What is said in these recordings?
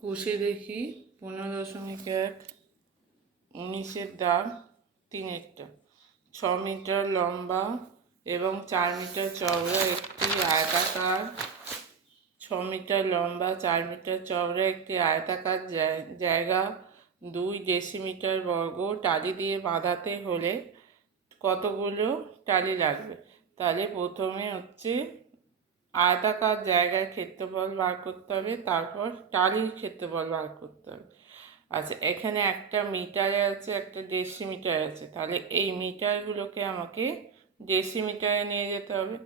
কষে দেখি 15.1 19-এর দাগ 3-একটা 6 মিটার লম্বা এবং 4 মিটার চওড়া একটি আয়তাকার 6 মিটার লম্বা 4 মিটার চওড়া একটি আয়তাকার জায়গা 2 ডেসিমিটার বর্গ টালি দিয়ে বাঁধাতে হলে কতগুলো টালি লাগবে? তাহলে প্রথমে হচ্ছে আয়তাকার জায়গার ক্ষেত্রফল বার করতে হবে, তারপর টালির ক্ষেত্রফল বার করতে হবে। আচ্ছা, এখানে একটা মিটারে আছে, একটা ডেসিমিটার আছে, তাহলে এই মিটারগুলোকে আমাকে ডেসিমিটারে নিয়ে যেতে হবে।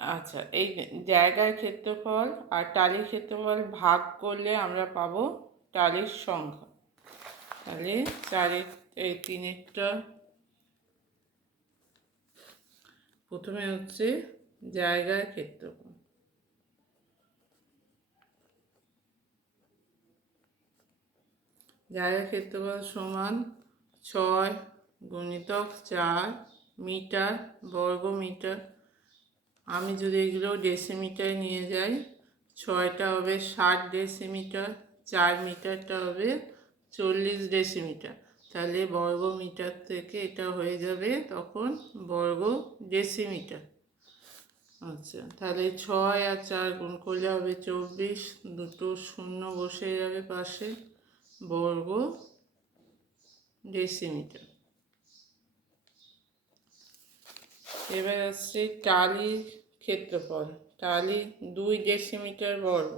আচ্ছা, এই জায়গার ক্ষেত্রফল আর টালির ক্ষেত্রফল ভাগ করলে আমরা পাবো টালির সংখ্যা। তাহলে 3-একটা প্রথমে হচ্ছে জায়গার ক্ষেত্রফল। জায়গার ক্ষেত্রফল সমান 6 গুণিতক 4 মিটার বর্গ মিটার। আমি যদি এগুলো ডেসিমিটারে নিয়ে যাই, 6টা হবে 60 ডেসিমিটার, 4 মিটারটা হবে 40 ডেসিমিটার। তাহলে বর্গ মিটার থেকে এটা হয়ে যাবে তখন বর্গ ডেসিমিটার। আচ্ছা, তাহলে 6 আর 4 গুণ করলে হবে 24, দুটো শূন্য বসে যাবে পাশে, বর্গ ডেসিমিটার। এবার আসছে টালির ক্ষেত্রফল। টালি 2 ডেসিমিটার বর্গ,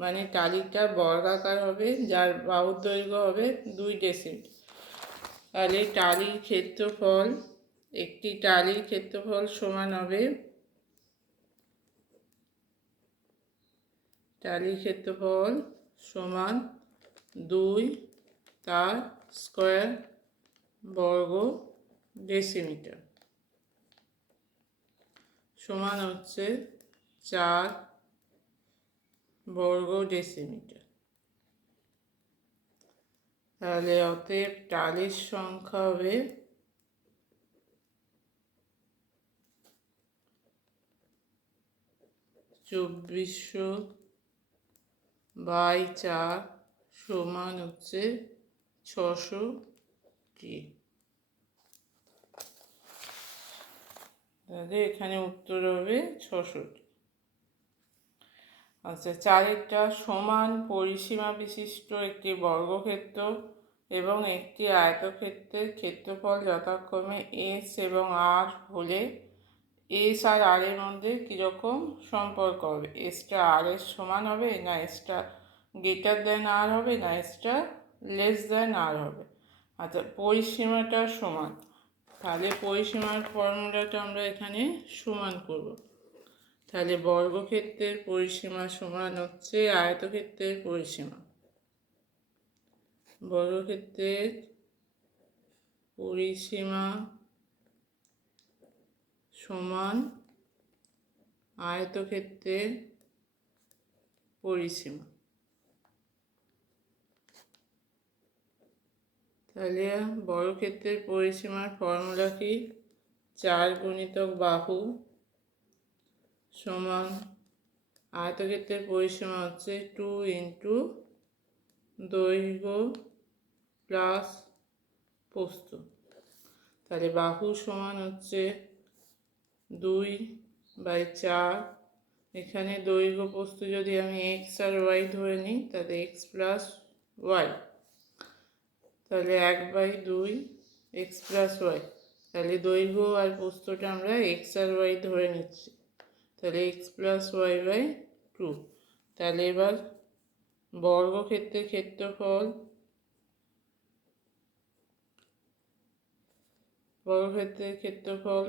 মানে টালিটা বর্গাকার হবে, যার বাহুর দৈর্ঘ্য হবে 2 ডেসিমিটার। তাহলে টালির ক্ষেত্রফল, একটি টালির ক্ষেত্রফল সমান হবে, টালির ক্ষেত্রফল সমান 2 তার স্কোয়ার বর্গ ডেসিমিটার সমান হচ্ছে 4 বর্গ ডেসিমিটার। তাহলে অতএব টালির সংখ্যা হবে 2400/4 সমান হচ্ছে 600টি। তাহলে এখানে উত্তর হবে 600টি। আচ্ছা, 4-একটা সমান পরিসীমা বিশিষ্ট একটি বর্গক্ষেত্র এবং একটি আয়তক্ষেত্রের ক্ষেত্রফল যথাক্রমে এস এবং আর হলে এস আর আর এর মধ্যে কীরকম সম্পর্ক হবে? এসটা আর এর সমান হবে, না এসটা গ্রেটার দেন আর হবে, না এসটা লেস দেন আর হবে? আচ্ছা, পরিসীমাটা সমান, তাহলে পরিসীমার ফর্মুলাটা আমরা এখানে সমান করব। তাহলে বর্গক্ষেত্রের পরিসীমা সমান হচ্ছে আয়তক্ষেত্রের পরিসীমা। বর্গক্ষেত্রের পরিসীমা সমান আয়তক্ষেত্রের পরিসীমা। তাহলে বর্গক্ষেত্রের পরিসীমার ফর্মুলা কি? 4 গুণিতক বাহু সমান আয়তক্ষেত্রের পরিসীমা হচ্ছে 2 ইন্টু দৈর্ঘ্য প্লাস প্রস্থ। তাহলে বাহু সমান হচ্ছে 2/4। এখানে দৈর্ঘ্য প্রস্থ যদি আমি এক্স আর ওয়াই ধরে নিই, তাহলে এক্স প্লাস ওয়াই, তাহলে 1/2 এক্স প্লাস ওয়াই। তাহলে দৈর্ঘ্য আর প্রস্থটা আমরা এক্স আর ওয়াই ধরে নিচ্ছি, তাহলে এক্স প্লাস ওয়াই/2। তাহলে এবার বর্গক্ষেত্রের ক্ষেত্রফল, বর্গক্ষেত্রের ক্ষেত্রফল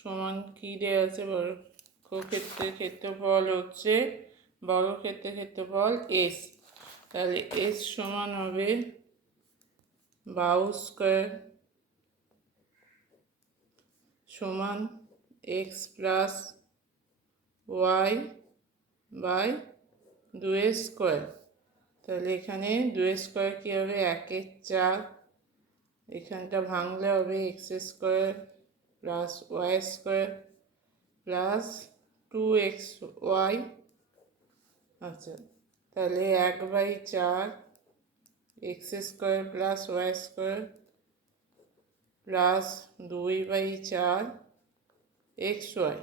সমান কি দেওয়া আছে? বর্গক্ষেত্রের ক্ষেত্রফল হচ্ছে, বর্গক্ষেত্রের ক্ষেত্রফল এস। তাহলে এস সমান হবে বাহু স্কোয়ার সমান X plus Y by 2 square. তাহলে এখানে 2 স্কোয়ার কী হবে? 1/4। এখানটা ভাঙলে হবে x square plus Y square plus 2xy। আচ্ছা, তাহলে 1/4 x square plus Y square plus 2/4 x y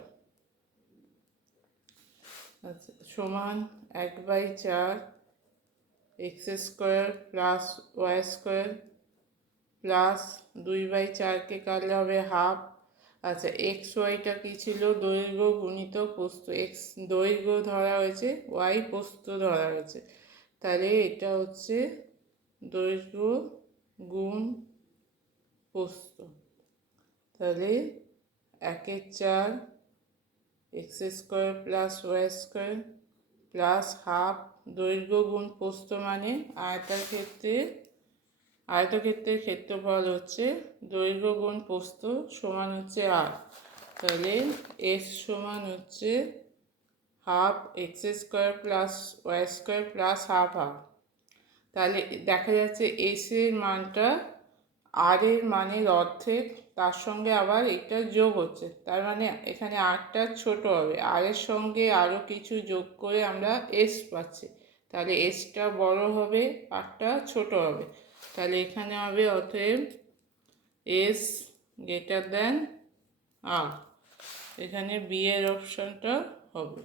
আচ্ছা সমান 1/4 x square plus Y square plus 2/4কে কাটলে হবে হাফ। আচ্ছা এক্স ওয়াইটা কী ছিল? দৈর্ঘ্য গুণিত প্রস্থ। এক্স দৈর্ঘ্য ধরা হয়েছে, ওয়াই প্রস্থ ধরা হয়েছে, তাহলে এটা হচ্ছে দৈর্ঘ্য গুণ প্রস্থ। তাহলে 1/4 x square plus Y square plus half দৈর্ঘ্য গুণ প্রস্থ মানে আয়তক্ষেত্রের ক্ষেত্রফল হচ্ছে দৈর্ঘ্য গুণ প্রস্থ সমান হচ্ছে আর। তাহলে এস সমান হচ্ছে half X square plus Y square plus half. তাহলে দেখা যাচ্ছে এস এর মানটা আর এর মানের অর্ধেক, তার সঙ্গে আবার এটা যোগ হচ্ছে, তার মানে এখানে আরটা ছোট হবে, আর এর সঙ্গে আরও কিছু যোগ করে আমরা এস পাচ্ছি, তাহলে এসটা বড় হবে আরটা ছোট হবে। তাহলে এখানে হবে অতএব এস গ্রেটার দেন আর, এখানে বি এর অপশানটা হবে।